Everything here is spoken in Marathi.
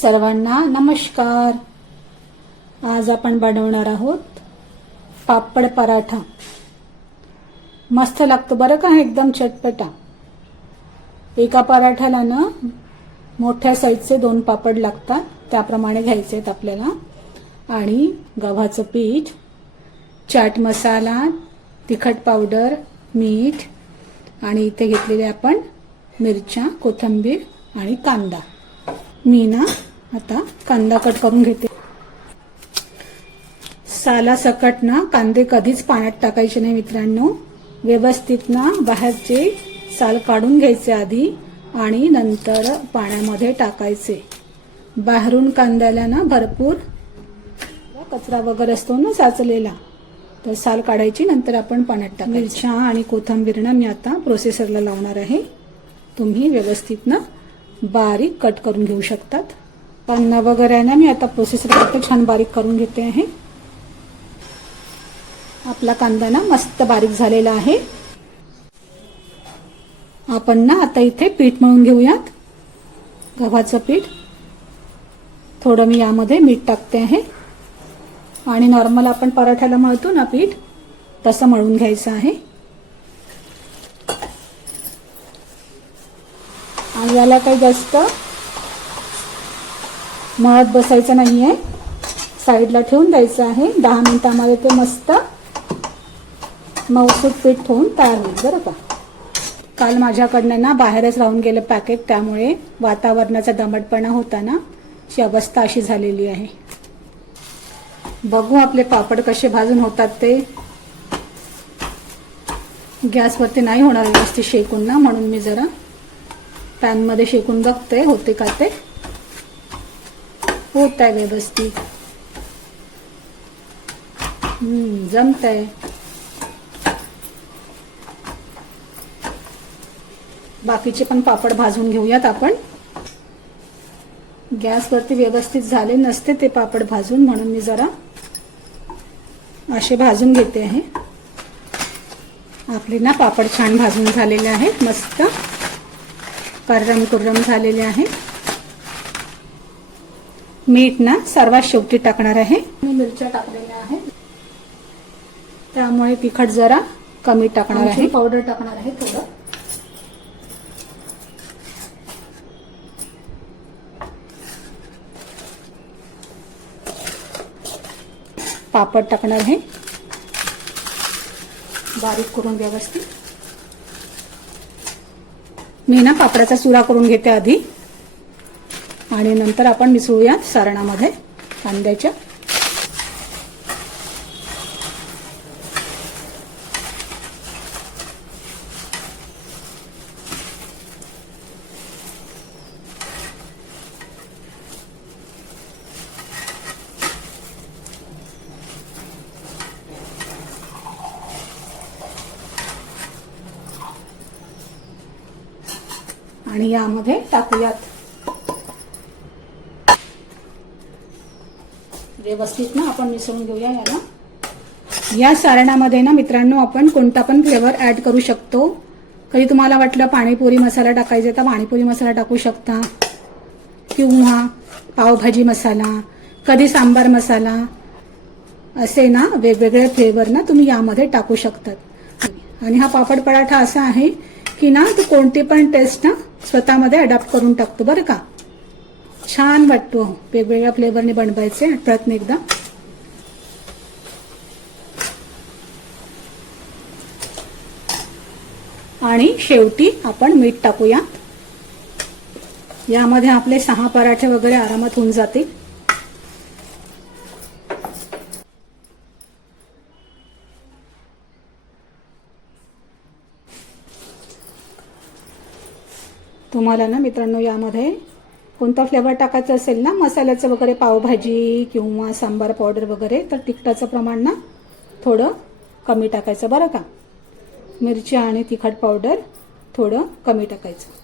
सर्वांना नमस्कार. आज आपण बनवणार आहोत पापड पराठा. मस्त लागतो बरं का एकदम चटपटा. एका पराठ्याला ना मोठ्या साईजचे दोन पापड लागतात त्याप्रमाणे घ्यायचे आहेत आपल्याला. आणि गव्हाचं पीठ चाट मसाला तिखट पावडर मीठ आणि इथे घेतलेले आपण मिरच्या कोथिंबीर आणि कांदा. मी ना आता कांदा कट करून घेते. साला सकट ना कांदे कधीच पाण्यात टाकायचे नाही मित्रांनो. व्यवस्थित ना बाहेरचे साल काढून घ्यायचे आधी आणि नंतर पाण्यामध्ये टाकायचे. बाहेरून कांद्याला ना भरपूर कचरा वगैरे असतो ना साचलेला तर साल काढायची नंतर आपण पाण्यात टाकायची. मिरच्या आणि कोथंबीरनं मी आता प्रोसेसरला लावणार आहे. तुम्ही व्यवस्थित ना बारीक कट करून घेऊ शकतात. कांदा वगैरे आहे ना मी आता प्रोसेसर छान बारीक करून घेते आहे आपला कांदा ना मस्त बारीक झालेला आहे। आपण ना आता इथे पीठ मळून घेऊयात। गव्हाचं पीठ। थोडं मी यामध्ये मीठ टाकते आहे आणि नॉर्मल आपण पराठ्याला मळतो ना पीठ तसं मळून घ्यायचं आहे। आणि याला काही जास्त मळत बसायचं नाही आहे साईडला ठेवून द्यायचं आहे. दहा मिनिटामध्ये ते मस्त मौसूद पीठ ठेवून तयार होईल. बरं का? काल माझ्याकडनं ना बाहेरच राहून गेलं पॅकेट त्यामुळे वातावरणाचा दमटपणा होता ना अशी अवस्था अशी झालेली आहे. बघू आपले पापड कसे भाजून होतात ते. गॅसवरती नाही होणार व्यवस्थित शेकून ना म्हणून मी जरा पॅनमध्ये शेकून बघते होते का ते. होत आहे व्यवस्थित हम्म जमत आहे बाकीचे पण पापड भाजून घेऊयात आपण. गॅसवरती व्यवस्थित झाले नसते ते पापड भाजून म्हणून मी जरा असे भाजून घेते आहे. आपले ना पापड छान भाजून झालेले आहेत मस्त. कर्रम कुर्रम झालेले आहेत. मीठ ना सर्वात शेवटी टाकणार आहे. मी मिरच्या टाकलेल्या आहेत. त्यामुळे तिखट जरा कमी टाकणार आहे. पावडर टाकणार आहे थोडं. पापड टाकणार आहे. बारीक करून व्यवस्थित. मी ना पापडाचा चुरा करून घेते आधी. आणि नंतर आपण मिसळूया सारणामध्ये कांद्याच्या. आणि यामध्ये टाकूयात व्यवस्थित ना आपण मिसळून घेऊया याला. या सारणामध्ये ना मित्रांनो आपण कोणता पण फ्लेवर ऍड करू शकतो. कधी तुम्हाला वाटलं पाणीपुरी मसाला टाकायचा तर पाणीपुरी मसाला टाकू शकता. किंवा पावभाजी मसाला कधी सांबार मसाला असे ना वेगवेगळे फ्लेवर ना तुम्ही यामध्ये टाकू शकतात. आणि हा पापड पराठा असा आहे की ना तो कोणती पण टेस्ट ना स्वतःमध्ये अडॉप्ट करून टाकतो बरं का? छान वाटतो. वेगवेगळ्या फ्लेवरने बनवायचे. प्रयत्न एकदा. आणि शेवटी आपण मीठ टाकूया. यामध्ये आपले सहा पराठे वगैरे आरामात होऊन जातील. तुम्हाला ना मित्रांनो यामध्ये कोणता फ्लेवर टाकायचा असेल ना मसाल्याचं वगैरे पावभाजी किंवा सांबार पावडर वगैरे तर तिखटाचं प्रमाण ना थोडं कमी टाकायचं. बरं का? मिरची आणि तिखट पावडर थोडं कमी टाकायचं.